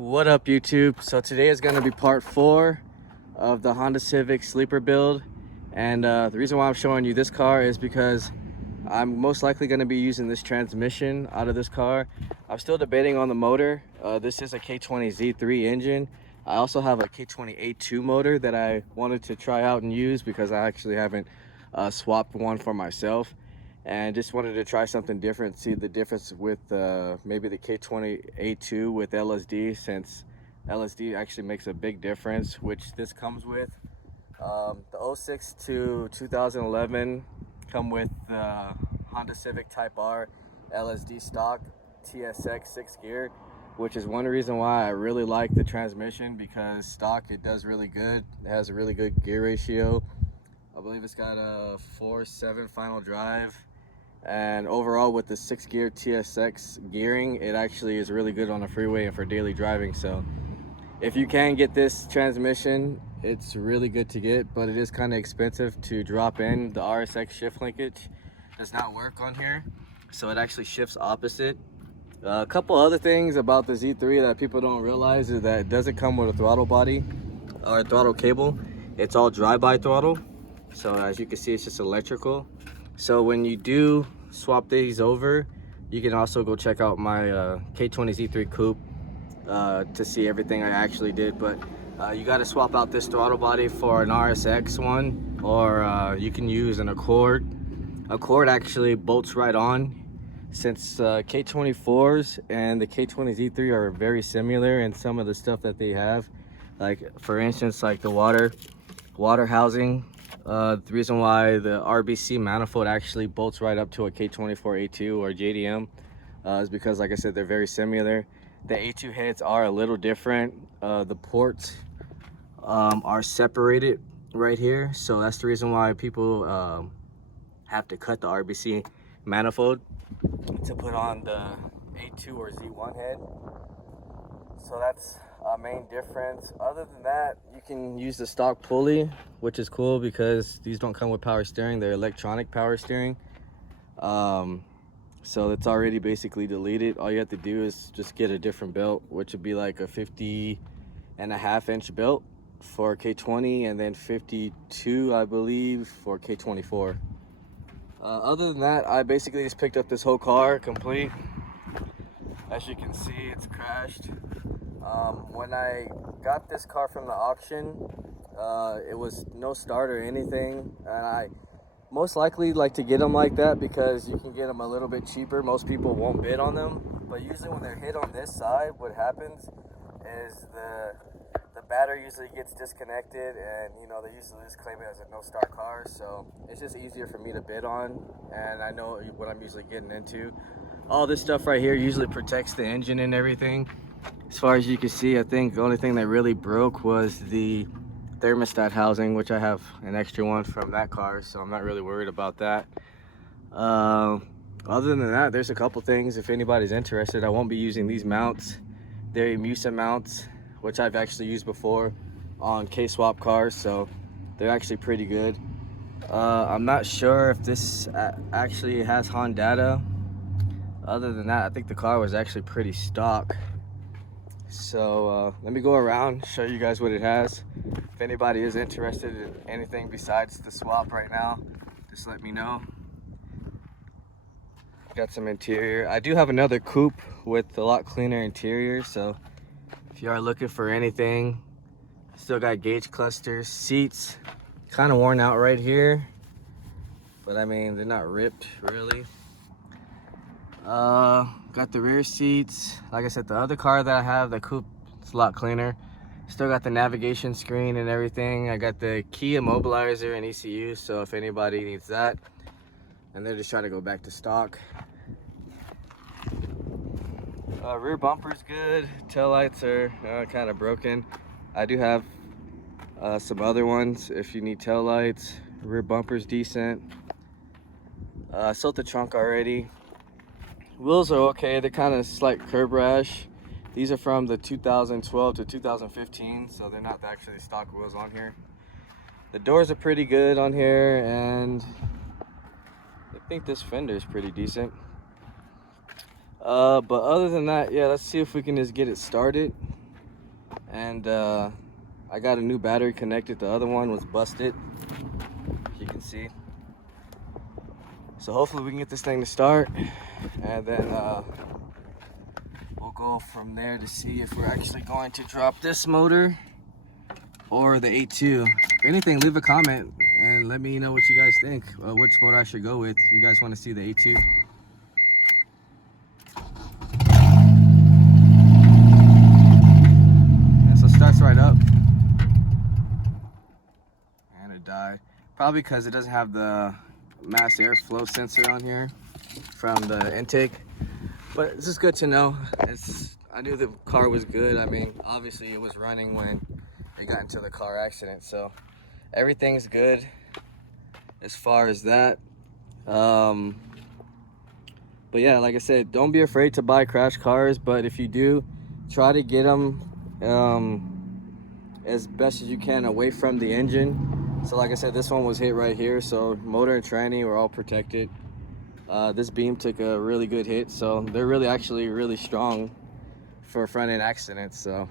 What up, YouTube? So today is going to be part 4 of the Honda Civic sleeper build, and the reason why I'm showing you this car is because I'm most likely going to be using this transmission out of this car. I'm still debating on the motor. This is a K20 Z3 engine. I also have a K20 A2 motor that I wanted to try out and use because I actually haven't swapped one for myself, and just wanted to try something different, see the difference with maybe the K20 A2 with LSD, since LSD actually makes a big difference, which this comes with. The 06 to 2011 come with Honda Civic Type R LSD stock TSX 6 gear, which is one reason why I really like the transmission, because stock, it does really good. It has a really good gear ratio. I believe it's got a 4.7 final drive, and overall with the 6 gear TSX gearing, it actually is really good on the freeway and for daily driving. So if you can get this transmission, it's really good to get, but it is kind of expensive to drop in. The RSX shift linkage does not work on here, so it actually shifts opposite. A couple other things about the Z3 that people don't realize is that it doesn't come with a throttle body or a throttle cable. It's all drive-by throttle. So as you can see, it's just electrical. So when you do swap these over, you can also go check out my K20 Z3 Coupe to see everything I actually did. But you got to swap out this throttle body for an RSX one, or you can use an Accord. Accord actually bolts right on, since K24s and the K20 Z3 are very similar in some of the stuff that they have. Like for instance, like the water housing. The reason why the RBC manifold actually bolts right up to a K24 A2 or JDM is because, like I said, they're very similar. The A2 heads are a little different. The ports are separated right here, so that's the reason why people have to cut the RBC manifold to put on the A2 or Z1 head. So that's a main difference. Other than that, you can use the stock pulley, which is cool because these don't come with power steering. They're electronic power steering. So it's already basically deleted. All you have to do is just get a different belt, which would be like a 50.5-inch belt for K20, and then 52, I believe, for K24. Other than that, I basically just picked up this whole car complete. As you can see, it's crashed. When I got this car from the auction, it was no start or anything, and I most likely like to get them like that because you can get them a little bit cheaper. Most people won't bid on them, but usually when they're hit on this side, what happens is the battery usually gets disconnected, and they usually just claim it as a no start car. So it's just easier for me to bid on, and I know what I'm usually getting into. All this stuff right here usually protects the engine and everything. As far as you can see, I think the only thing that really broke was the thermostat housing, which I have an extra one from that car, so I'm not really worried about that. Other than that, there's a couple things. If anybody's interested, I won't be using these mounts. They're Musa mounts, which I've actually used before on K-swap cars, so they're actually pretty good. I'm not sure if this actually has Honda. Other than that, I think the car was actually pretty stock. So let me go around, show you guys what it has. If anybody is interested in anything besides the swap right now, just let me know. Got some interior. I do have another coupe with a lot cleaner interior, so if you are looking for anything, still got gauge clusters. Seats kind of worn out right here, but I mean, they're not ripped really. Got the rear seats. Like I said, the other car that I have, the coupe, it's a lot cleaner. Still got the navigation screen and everything. I got the key immobilizer and ECU, so if anybody needs that, and they're just trying to go back to stock. Rear bumper's good. Tail lights are kind of broken. I do have some other ones if you need tail lights. Rear bumper's decent. I sold the trunk already. Wheels are okay. They're kind of slight curb rash. These are from the 2012 to 2015, so they're not actually stock wheels on here. The doors are pretty good on here, and I think this fender is pretty decent. But other than that, yeah, let's see if we can just get it started. and I got a new battery connected. The other one was busted, as you can see. So hopefully we can get this thing to start, and then we'll go from there to see if we're actually going to drop this motor or the A2. If anything, leave a comment and let me know what you guys think, which motor I should go with if you guys want to see the A2. And so it starts right up, and it died. Probably because it doesn't have the mass airflow sensor on here from the intake. But it's just good to know. I knew the car was good. I mean, obviously it was running when it got into the car accident, so everything's good as far as that. But yeah, like I said, don't be afraid to buy crash cars, but if you do, try to get them as best as you can away from the engine. So like I said, this one was hit right here, so motor and tranny were all protected. This beam took a really good hit, so they're really strong for front end accidents. So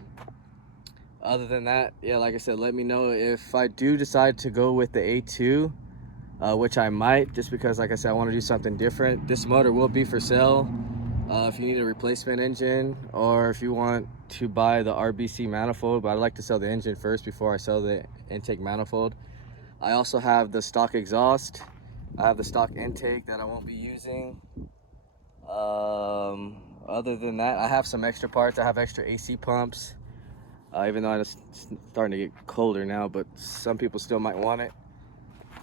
other than that, yeah, like I said, let me know if I do decide to go with the A2, which I might, just because, like I said, I want to do something different. This motor will be for sale if you need a replacement engine, or if you want to buy the RBC manifold, but I'd like to sell the engine first before I sell the intake manifold. I also have the stock exhaust. I have the stock intake that I won't be using. Other than that, I have some extra parts. I have extra AC pumps, even though it's starting to get colder now, but some people still might want it.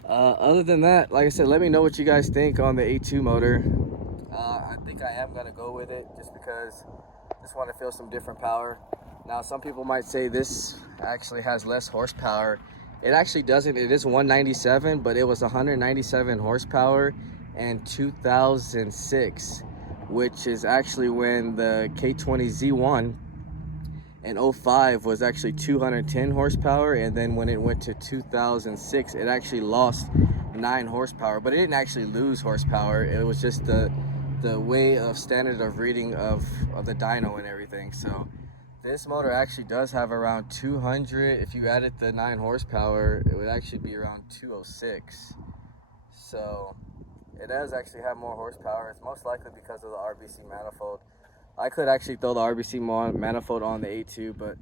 Other than that, like I said, let me know what you guys think on the A2 motor. I think I am gonna go with it just because I just want to feel some different power. Now, some people might say this actually has less horsepower. It actually doesn't. It is 197, but it was 197 horsepower in 2006, which is actually when the K20Z1 in 05 was actually 210 horsepower, and then when it went to 2006, it actually lost 9 horsepower, but it didn't actually lose horsepower. It was just the way of standard of reading of the dyno and everything. So this motor actually does have around 200. If you added the 9 horsepower, it would actually be around 206. So it does actually have more horsepower. It's most likely because of the RBC manifold. I could actually throw the RBC manifold on the A2, but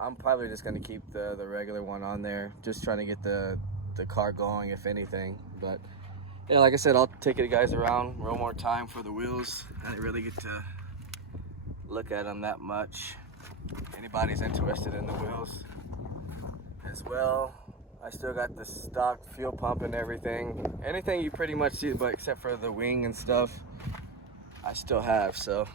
I'm probably just going to keep the regular one on there, just trying to get the car going, if anything. But yeah, like I said, I'll take you guys around one more time for the wheels. I didn't really get to look at them that much. Anybody's interested in the wheels as well. I still got the stock fuel pump and everything. Anything you pretty much see, but except for the wing and stuff, I still have. So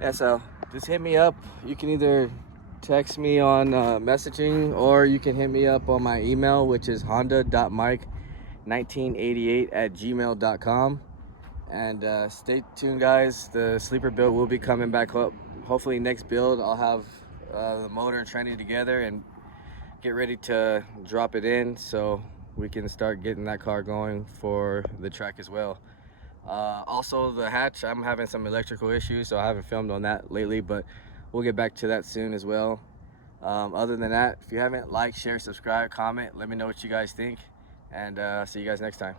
yeah, so just hit me up. You can either text me on messaging, or you can hit me up on my email, which is honda.mike1988@gmail.com. And stay tuned, guys. The sleeper build will be coming back up. Hopefully next build I'll have the motor and tranny together and get ready to drop it in, so we can start getting that car going for the track as well. Also, the hatch, I'm having some electrical issues, so I haven't filmed on that lately, but we'll get back to that soon as well. Other than that, if you haven't liked, share, subscribe, comment, let me know what you guys think, and see you guys next time.